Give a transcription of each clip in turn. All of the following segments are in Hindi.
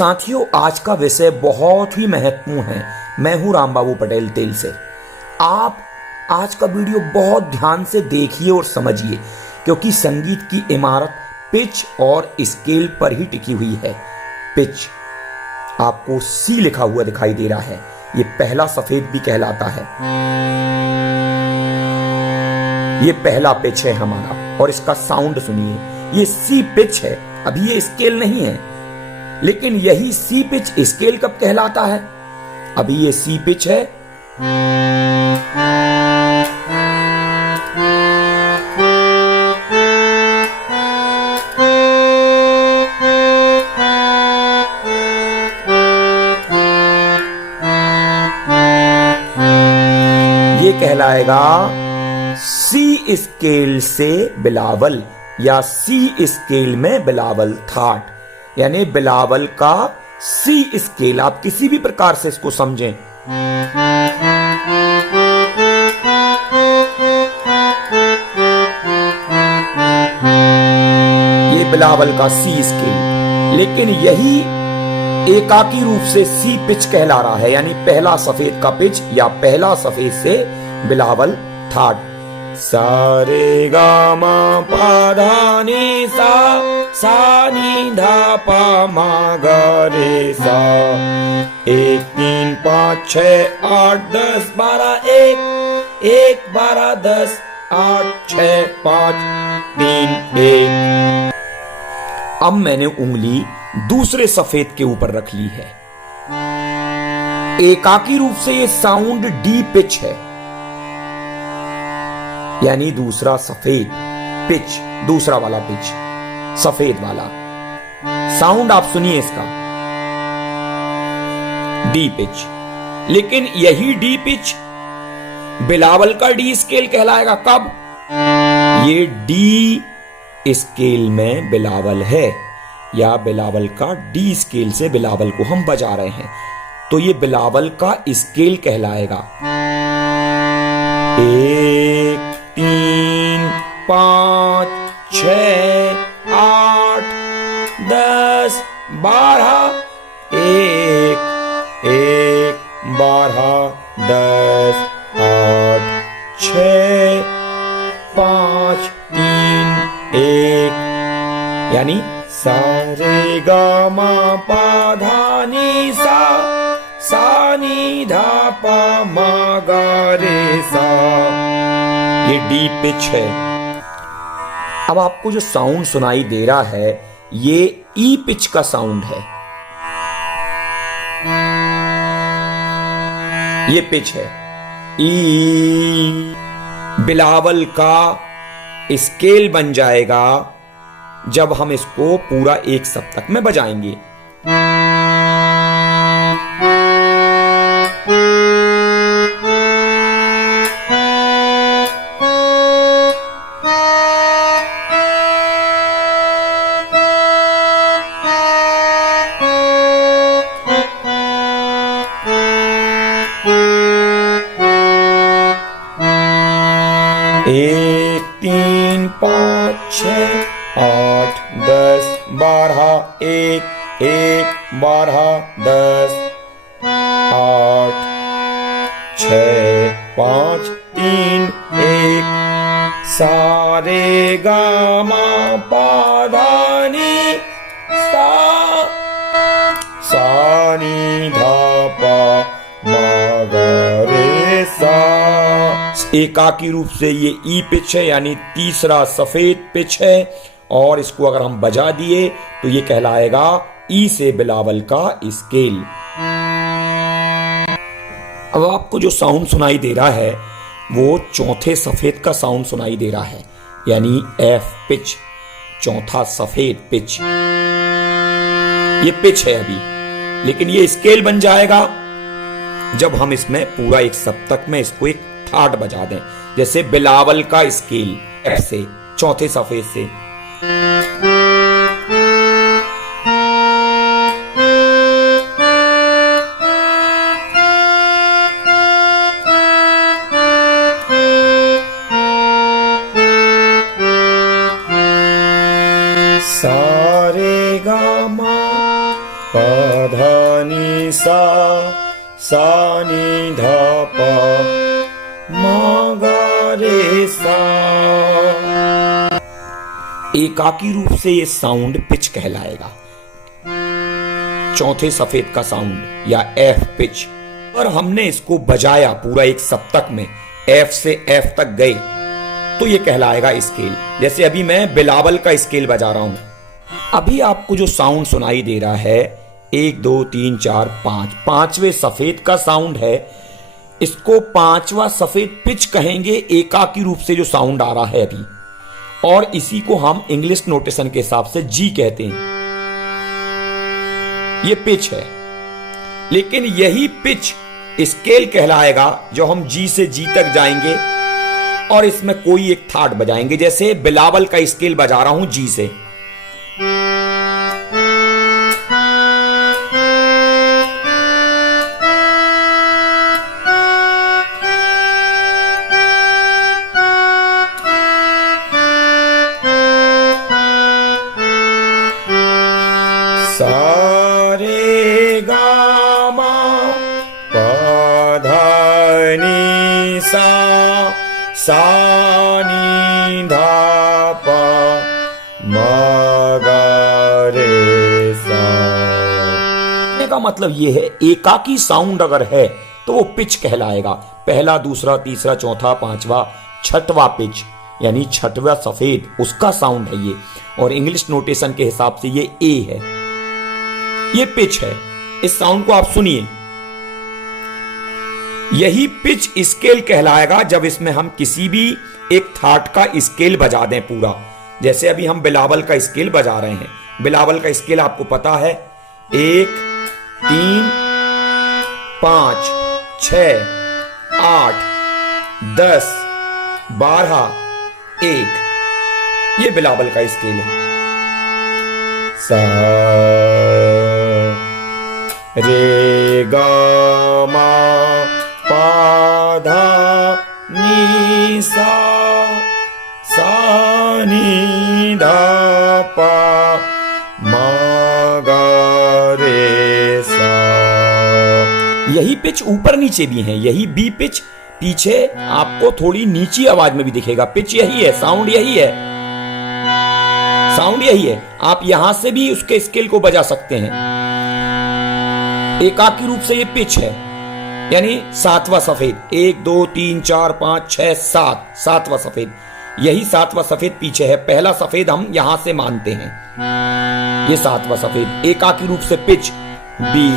साथियों, आज का विषय बहुत ही महत्वपूर्ण है। मैं हूं रामबाबू पटेल तेल से। आप आज का वीडियो बहुत ध्यान से देखिए और समझिए, क्योंकि संगीत की इमारत पिच और स्केल पर ही टिकी हुई है। पिच आपको सी लिखा हुआ दिखाई दे रहा है, ये पहला सफेद भी कहलाता है। ये पहला पिच है हमारा, और इसका साउंड सुनिए, ये सी पिच है। अभी ये स्केल नहीं है, लेकिन यही सी पिच स्केल कब कहलाता है? अभी ये सी पिच है। ये कहलाएगा सी स्केल से बिलावल, या सी स्केल में बिलावल थाट, यानी बिलावल का सी स्केल। आप किसी भी प्रकार से इसको समझें। ये बिलावल का सी स्केल, लेकिन यही एकाकी रूप से सी पिच कहला रहा है, यानी पहला सफेद का पिच या पहला सफेद से बिलावल थाट। सारे गा मा पा धा नी सा नी धा पा मा गा रे सा। 1 3 5 6 8 10 12 1 12 10 8 6 5 3 1। अब मैंने उंगली दूसरे सफेद के ऊपर रख ली है। एकाकी रूप से ये साउंड डी पिच है, यानी दूसरा सफेद पिच, दूसरा वाला पिच सफेद वाला साउंड आप सुनिए इसका, डी पिच। लेकिन यही डी पिच बिलावल का डी स्केल कहलाएगा कब? ये डी स्केल में बिलावल है, या बिलावल का डी स्केल से बिलावल को हम बजा रहे हैं, तो ये बिलावल का स्केल कहलाएगा। 1 3 5 6 8 10 12 1 12 10 8 6 5 3 1, यानी सा रे गा मा पा धा नी सा नी धा पा मा गा रे सा। ये डी पिच है। अब आपको जो साउंड सुनाई दे रहा है, ये ई पिच का साउंड है। ये पिच है ई। बिलावल का स्केल बन जाएगा जब हम इसको पूरा एक सप्तक में बजाएंगे। एक 3 5 6 8 10 12 1 12 10 8 6 5 3 1। सा रे गा मा पा धा नी सा नी धा पा मा गा रे सा। एकाकी रूप से ये ई पिच है, यानी तीसरा सफेद पिच है, और इसको अगर हम बजा दिए तो ये कहलाएगा ई से बिलावल का स्केल। अब आपको जो साउंड सुनाई दे रहा है वो चौथे सफेद का साउंड सुनाई दे रहा है, यानी एफ पिच, चौथा सफेद पिच। ये पिच है अभी, लेकिन ये स्केल बन जाएगा जब हम इसमें पूरा एक सप्तक में इसको एक ठाट बजा दें, जैसे बिलावल का स्केल एफ से, चौथे सफेद से। सा रे गा मा प ध नि सा सा नि ध प म ग रे सा। एकाकी रूप से ये साउंड पिच कहलाएगा। चौथे सफेद का साउंड या एफ पिच, और हमने इसको बजाया पूरा एक सप्तक में, एफ से एफ तक गए, तो ये कहलाएगा स्केल। जैसे अभी मैं बिलावल का स्केल बजा रहा हूं। अभी आपको जो साउंड सुनाई दे रहा है 1 2 3 4 5, पांचवें सफेद का साउंड है। इसको पांचवा सफेद पिच कहेंगे, एकाकी रूप से जो साउंड आ रहा है अभी, और इसी को हम इंग्लिश नोटेशन के हिसाब से जी कहते हैं। ये पिच है, लेकिन यही पिच स्केल कहलाएगा जो हम जी से जी तक जाएंगे और इसमें कोई एक थाट बजाएंगे। जैसे बिलावल का स्केल बजा रहा हूं जी से, सा रे गा मा प ध नि सा सा नि ध प म ग रे सा। का मतलब यह है एकाकी साउंड अगर है तो वो पिच कहलाएगा। पहला, दूसरा, तीसरा, चौथा, पांचवा, छठवां पिच यानी छठवां सफेद, उसका साउंड है ये। और इंग्लिश नोटेशन के हिसाब से ये ए है, ये पिच है। इस साउंड को आप सुनिए, यही पिच स्केल कहलाएगा जब इसमें हम किसी भी एक थाट का स्केल बजा दें पूरा। जैसे अभी हम बिलावल का स्केल बजा रहे हैं। बिलावल का स्केल आपको पता है, 1 3 5 6 8 10 12 1, ये बिलावल का स्केल है। सा रे गा मा पा धा नि सा सा नि धा पा मा गा रे सा। यही पिच ऊपर नीचे भी है, यही बी पिच पीछे आपको थोड़ी नीची आवाज में भी दिखेगा। पिच यही है, साउंड यही है, साउंड यही है। आप यहां से भी उसके स्केल को बजा सकते हैं। एकाकी रूप से ये पिच है, यानी सातवां सफेद, 1 2 3 4 5 6 7, सातवां सफेद। यही सातवां सफेद पीछे है। पहला सफेद हम यहां से मानते हैं, ये सातवां सफेद एकाकी रूप से पिच बी।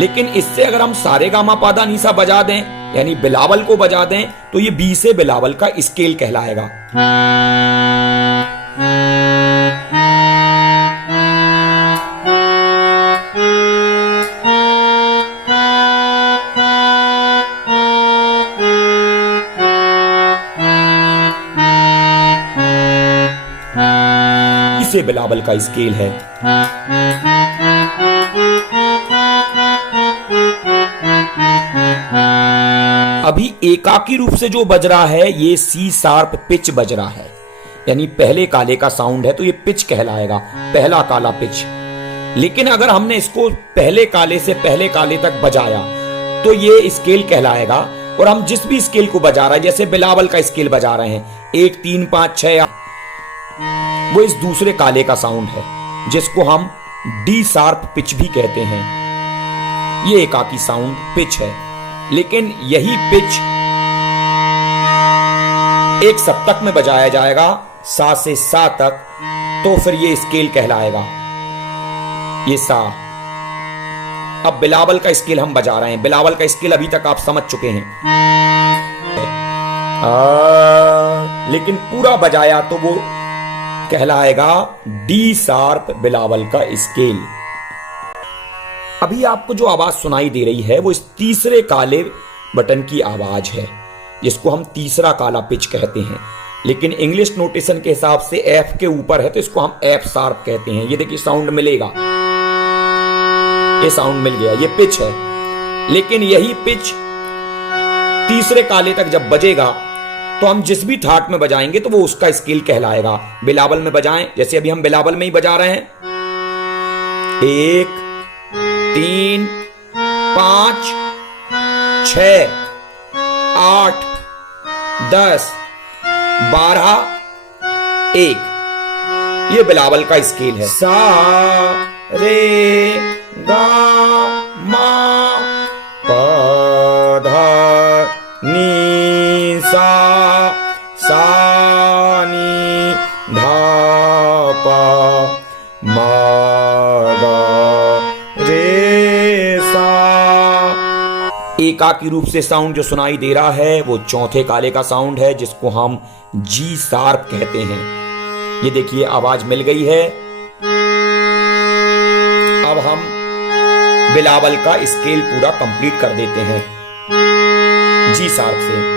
लेकिन इससे अगर हम सारे गामा पादा नीसा बजा दें, यानी बिलावल को बजा दें, तो ये बी से बिलावल का स्केल कहलाएगा। इसे बिलावल का स्केल है। अभी एकाकी रूप से जो बज रहा है ये सी शार्प पिच बज रहा है, यानी पहले काले का साउंड है, तो ये पिच कहलाएगा, पहला काला पिच। लेकिन अगर हमने इसको पहले काले से पहले काले तक बजाया तो ये स्केल कहलाएगा। और हम जिस भी स्केल को बजा रहे हैं, जैसे बिलावल का स्केल बजा रहे हैं 1 3 5 6, वो इस दूसरे काले का साउंड है, जिसको हम डी शार्प पिच भी कहते हैं। ये एकाकी साउंड पिच है। लेकिन यही पिच एक सप्तक में बजाया जाएगा, सा से सा तक, तो फिर ये स्केल कहलाएगा, ये सा। अब बिलावल का स्केल हम बजा रहे हैं। बिलावल का स्केल अभी तक आप समझ चुके हैं, लेकिन पूरा बजाया तो वो कहलाएगा डी शार्प बिलावल का स्केल। अभी आपको जो आवाज सुनाई दे रही है वो इस तीसरे काले बटन की आवाज है, जिसको हम तीसरा काला पिच कहते हैं। लेकिन इंग्लिश नोटेशन के हिसाब से एफ के ऊपर है, तो इसको हम एफ शार्प कहते हैं। ये देखिए साउंड मिलेगा, ये साउंड मिल गया, ये पिच है। लेकिन यही पिच तीसरे काले तक जब बजेगा तो हम जिस भी थाट में बजाएंगे तो वो उसका स्केल कहलाएगा। बिलावल में बजाएं, जैसे अभी हम बिलावल में ही बजा रहे हैं, 1 3 5 6 8 10 12 1। ये बिलावल का स्केल है। सा रे गा मा पा धा नी सा नी धा पा मा गा रे सा। एकाकी रूप से साउंड जो सुनाई दे रहा है वो चौथे काले का साउंड है, जिसको हम जी शार्प कहते हैं। ये देखिए आवाज मिल गई है। अब हम बिलावल का स्केल पूरा कंप्लीट कर देते हैं जी शार्प से।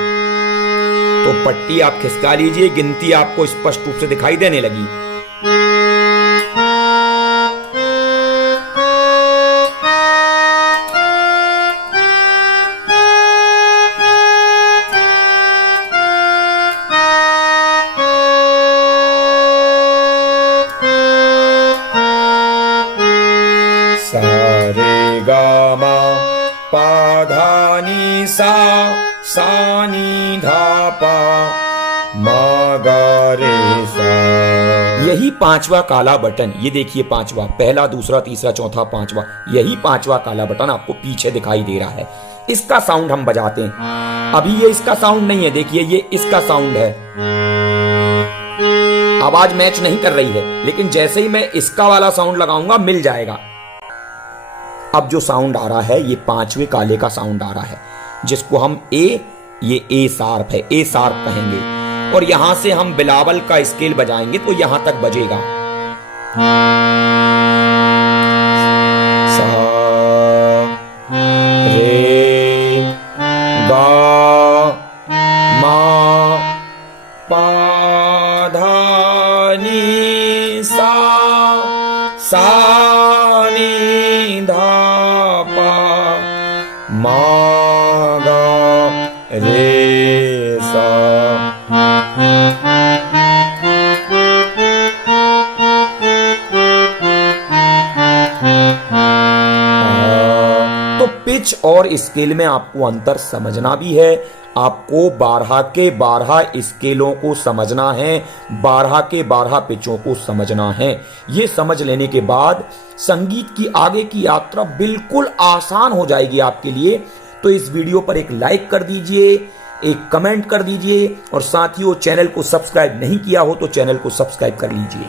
तो पट्टी आप खिसका लीजिए, गिनती आपको स्पष्ट रूप से दिखाई देने लगी। सा रे गा मा पा धा नी सा नी धा पा मा गा रे सा। यही पांचवा काला बटन, ये देखिए पांचवा, पहला दूसरा तीसरा चौथा पांचवा, यही पांचवा काला बटन आपको पीछे दिखाई दे रहा है। इसका साउंड हम बजाते हैं। अभी ये इसका साउंड नहीं है, देखिए ये इसका साउंड है। आवाज मैच नहीं कर रही है, लेकिन जैसे ही मैं इसका वाला साउंड लगाऊंगा मिल जाएगा। अब जो साउंड आ रहा है ये पांचवे काले का साउंड आ रहा है, जिसको हम ये ए शार्प है, ए शार्प कहेंगे। और यहां से हम बिलावल का स्केल बजाएंगे तो यहां तक बजेगा। सा रे गा मा पा धा नी सा नी धा पा मा गा रे सा। तो पिच और स्केल में आपको अंतर समझना भी है। आपको 12 के 12 स्केलों को समझना है, 12 के 12 पिचों को समझना है। ये समझ लेने के बाद संगीत की आगे की यात्रा बिल्कुल आसान हो जाएगी आपके लिए। तो इस वीडियो पर एक लाइक कर दीजिए, एक कमेंट कर दीजिए, और साथ ही वो चैनल को सब्सक्राइब नहीं किया हो तो चैनल को सब्सक्राइब कर लीजिए।